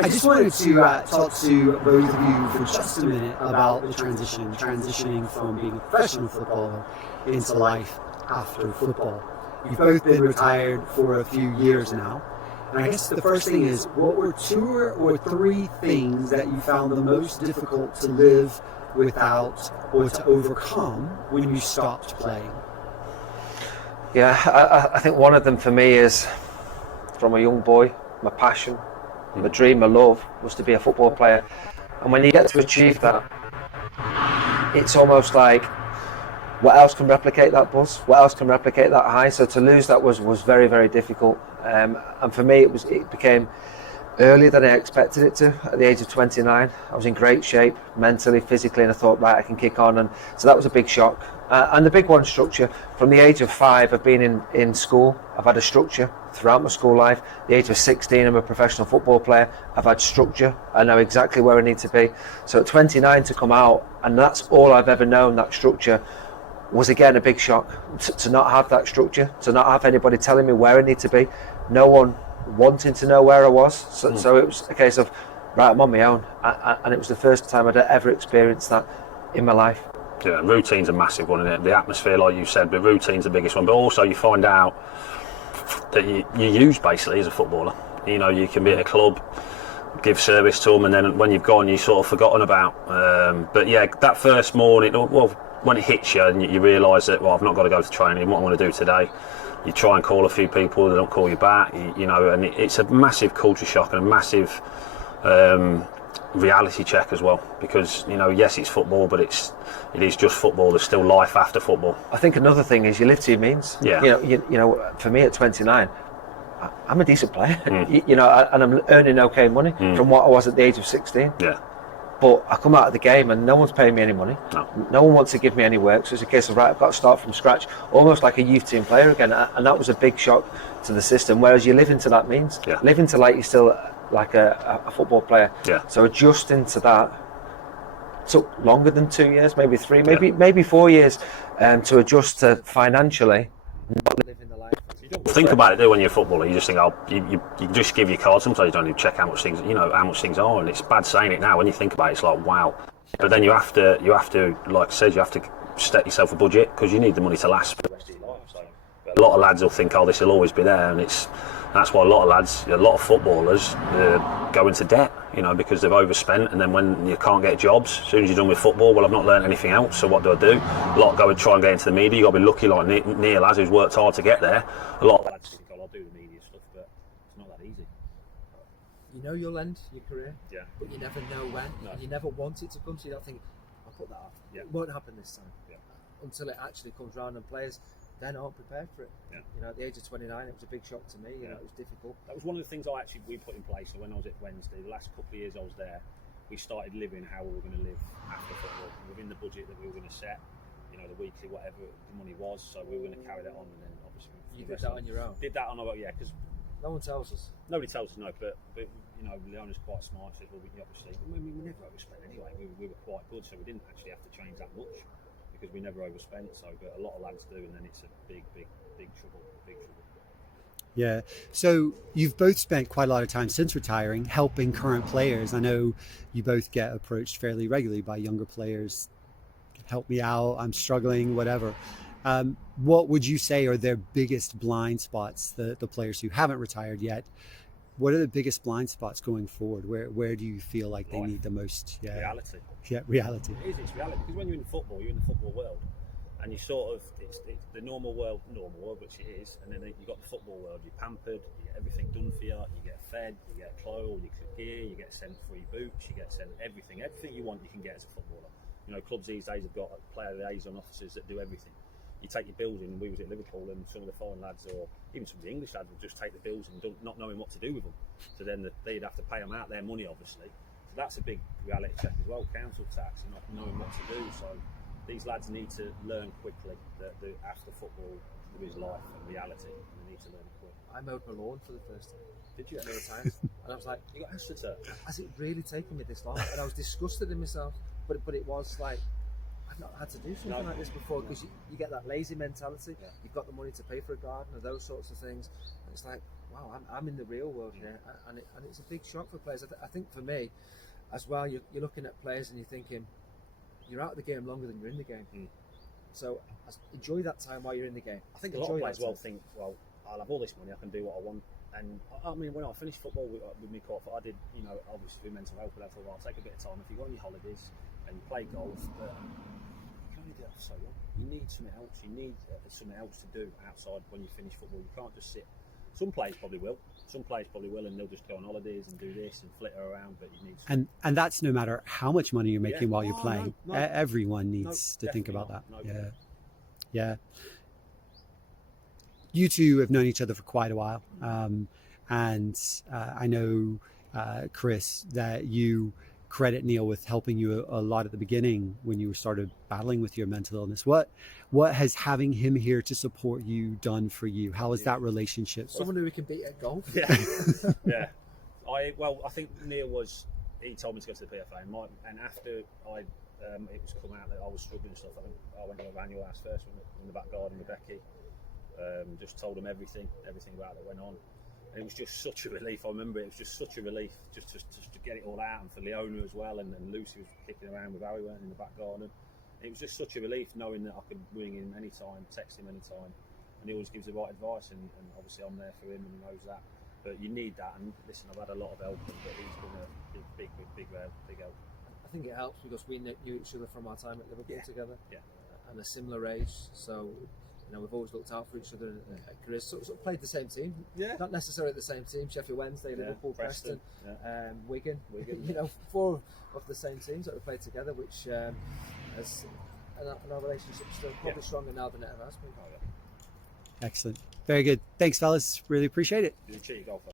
I just wanted to talk to both of you for just a minute about the transitioning from being a professional footballer into life after football. You've both been retired for a few years now. And I guess the first thing is, what were 2 or 3 things that you found the most difficult to live without or to overcome when you stopped playing? Yeah, I think one of them for me is, from a young boy, my passion, my dream, my love was to be a football player. And when you get to achieve that, it's almost like, what else can replicate that buzz? What else can replicate that high? So to lose that was very, very difficult. And for me, it became earlier than I expected it to. At the age of 29, I was in great shape, mentally, physically, and I thought, right, I can kick on. And so that was a big shock. And the big one, structure. From the age of 5, I've been in school. I've had a structure throughout my school life. The age of 16, I'm a professional football player. I've had structure. I know exactly where I need to be. So at 29 to come out, and that's all I've ever known, that structure, was again a big shock. To not have that structure, to not have anybody telling me where I need to be, no one wanting to know where I was. So it was a case of, right, I'm on my own. And it was the first time I'd ever experienced that in my life. Yeah, routine's a massive one, isn't it? The atmosphere, like you said, but routine's the biggest one. But also you find out that you're used basically as a footballer. You know, you can be at a club, give service to them, and then when you've gone, you're sort of forgotten about. But yeah, that first morning, well, when it hits you and you realise that, well, I've not got to go to training, what I'm going to do today, you try and call a few people, they don't call you back, you know, and it's a massive culture shock and a massive reality check as well, because, you know, yes, it's football, but it is just football. There's still life after football. I think another thing is you live to your means. Yeah. You know, for me at 29, I'm a decent player. You know, and I'm earning okay money from what I was at the age of 16. Yeah. But I come out of the game and no one's paying me any money. No one wants to give me any work. So it's a case of, right, I've got to start from scratch, almost like a youth team player again. And that was a big shock to the system. Whereas you live into that means, live into like you're still like a football player. Yeah. So adjusting to that took longer than 2 years, maybe 3, maybe 4 years to adjust to financially not living the life. Think about it though when you're a footballer. You just think, oh, you just give your card. Sometimes you don't even check how much things are, and it's bad saying it now. When you think about it, it's like, wow. But then you have to, like I said, you have to set yourself a budget, because you need the money to last for the rest of your life. So a lot of lads will think, oh, this will always be there, and that's why a lot of footballers go into debt, you know, because they've overspent, and then when you can't get jobs, as soon as you're done with football, well, I've not learned anything else, so what do I do? A lot go and try and get into the media. You've got to be lucky, like Neil has, who's worked hard to get there. A lot of lads think, oh, I'll do the media stuff, but it's not that easy. You know you'll end your career, but you never know when. No. And you never want it to come, so you don't think, I'll put that off. Yeah. It won't happen this time. Yeah. Until it actually comes round, and players then aren't prepared for it. Yeah. You know, at the age of 29, it was a big shock to me. You know, it was difficult. That was one of the things we put in place. So when I was at Wednesday, the last couple of years I was there, we started living how we were going to live after football, within the budget that we were going to set. You know, the weekly, whatever the money was. So we were going to carry that on, and then obviously You did that on your own. Did that on our own, yeah, because no one tells us. Nobody tells us no, but you know, Leona's quite smart. Said, well, we obviously, we never overspent anyway. We were quite good, so we didn't actually have to change that much, because we never overspent. So, but a lot of lads do, and then it's a big trouble. Yeah. So you've both spent quite a lot of time since retiring helping current players. I know you both get approached fairly regularly by younger players. Help me out. I'm struggling, whatever. What would you say are their biggest blind spots, the players who haven't retired yet? What are the biggest blind spots going forward? Where do you feel like they need the most? Reality. Yeah, reality. It's reality, because when you're in football, you're in the football world, and you sort of, it's the normal world, which it is, and then you've got the football world. You're pampered, you get everything done for you, you get fed, you get clothes, you get gear, you get sent free boots, you get sent everything you want you can get as a footballer. You know, clubs these days have got player liaison officers that do everything. You take your bills in, and we was at Liverpool, and some of the foreign lads, or even some of the English lads, would just take the bills and not knowing what to do with them. So then they'd have to pay them out their money, obviously. So that's a big reality check as well, council tax, and not knowing what to do. So these lads need to learn quickly that after football there is life and reality, and they need to learn it quick. I mowed my lawn for the first time. Did you? Many times. And I was like, You got astroturf? has it really taken me this long? And I was disgusted in myself. But it was like, I've not had to do something like this before, because you get that lazy mentality. Yeah. You've got the money to pay for a garden or those sorts of things. And it's like, wow, I'm in the real world here, and it's a big shock for players. I think for me, as well, you're looking at players and you're thinking, you're out of the game longer than you're in the game. So enjoy that time while you're in the game. I think a lot of players think, well, I'll have all this money, I can do what I want. And I mean, when I finished football with my court, I did, obviously through mental health, but I thought, well, I'll take a bit of time. If you go on your holidays and you play golf, but you can only do that for so long. You need something else. You need something else to do outside when you finish football. You can't just sit. Some players probably will. And they'll just go on holidays and do this and flitter around. But you need. And that's no matter how much money you're making while you're playing. No. Everyone needs to think about that. No, yeah. You two have known each other for quite a while, and I know, Chris, that you credit Neil with helping you a lot at the beginning when you started battling with your mental illness. What has having him here to support you done for you? How is that relationship? Someone who we can beat at golf. Yeah. I think Neil he told me to go to the PFA, and after it was come out that I was struggling and stuff, I think I went to Emmanuel House first in the back garden with Becky. Just told him everything about that went on. And it was just such a relief. I remember it was just such a relief just to get it all out, and for Leona as well, and Lucy was kicking around with Harry in the back garden. It was just such a relief knowing that I could ring him anytime, text him anytime, and he always gives the right advice, and obviously I'm there for him and he knows that. But you need that, and listen, I've had a lot of help, but he's been a big help. I think it helps because we knew each other from our time at Liverpool together, and a similar age, so we've always looked out for each other at careers. Sort of played the same team, not necessarily the same team. Sheffield Wednesday, Liverpool, Preston, Wigan. 4 of the same teams that we played together, which and our relationship's still probably stronger now than it ever has been. Excellent, very good. Thanks, fellas. Really appreciate it. You're a cheaty golfer.